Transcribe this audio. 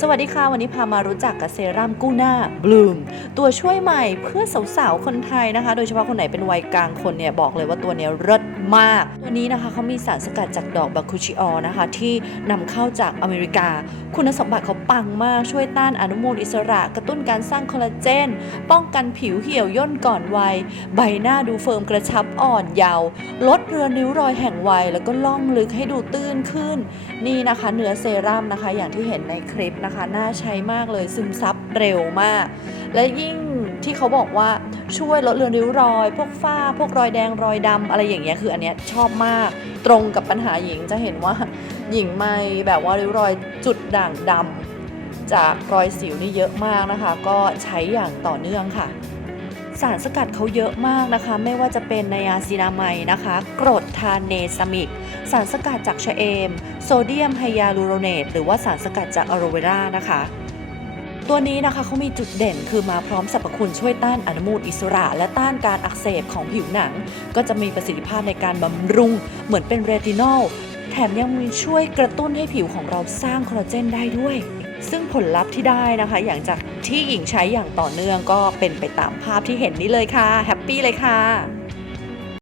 สวัสดีค่ะ วันนี้พามารู้จักกับเซรั่มกู้หน้าบลูมตัวช่วยใหม่เพื่อสาวๆ คนไทยนะคะ โดยเฉพาะคนไหนเป็นวัยกลางคนเนี่ย บอกเลยว่าตัวเนี้ยเลิศมาก ตัวนี้นะคะเขามีสารสกัดจากดอกบาคูชิออนะคะ ที่นำเข้าจากอเมริกา คุณสมบัติเขาปังมากช่วยต้านอนุมูลอิสระ กระตุ้นการสร้างคอลลาเจน ป้องกันผิวเหี่ยวย่นก่อนวัย ใบหน้าดูเฟิร์มกระชับอ่อนเยาว์ลดเรือนริ้วรอยแห่งวัย แล้วก็ล่องลึกให้ดูตื้นขึ้น นี่นะคะ เนื้อเซรั่มนะคะ อย่างที่เห็นในคลิปนะคะ น่าใช้มากเลยซึมซับเร็วมาก และยิ่งที่เขาบอกว่าช่วยลดเลือนริ้วรอย พวกฝ้า พวกรอยแดงรอยดำอะไรอย่างเงี้ยคืออันเนี้ยชอบมากตรงกับปัญหาหญิงจะเห็นว่าหญิงไม่แบบว่าริ้วรอยจุดด่างดำจากรอยสิวนี่เยอะมากนะคะ ก็ใช้อย่างต่อเนื่องค่ะ สารสกัดเขาเยอะมากนะคะ ไม่ว่าจะเป็นไนอาซินาไมด์นะคะ กรดทานเนซามิก สารสกัดจากชะเอม โซเดียมไฮยาลูโรเนต หรือว่าสารสกัดจากอะโรเวรานะคะตัวนี้นะคะเขามีจุดเด่นคือมาพร้อมสรรพคุณช่วยต้านอนุมูลอิสระ และต้านการอักเสบของผิวหนัง ก็จะมีประสิทธิภาพในการบำรุง เหมือนเป็นเรตินอลแถมยังมีช่วยกระตุ้นให้ผิวของเราสร้างคอลลาเจนได้ด้วย ซึ่งผลลัพธ์ที่ได้นะคะ อย่างจากที่หญิงใช้อย่างต่อเนื่องก็เป็นไปตามภาพที่เห็นนี้เลยค่ะแฮปปี้เลยค่ะ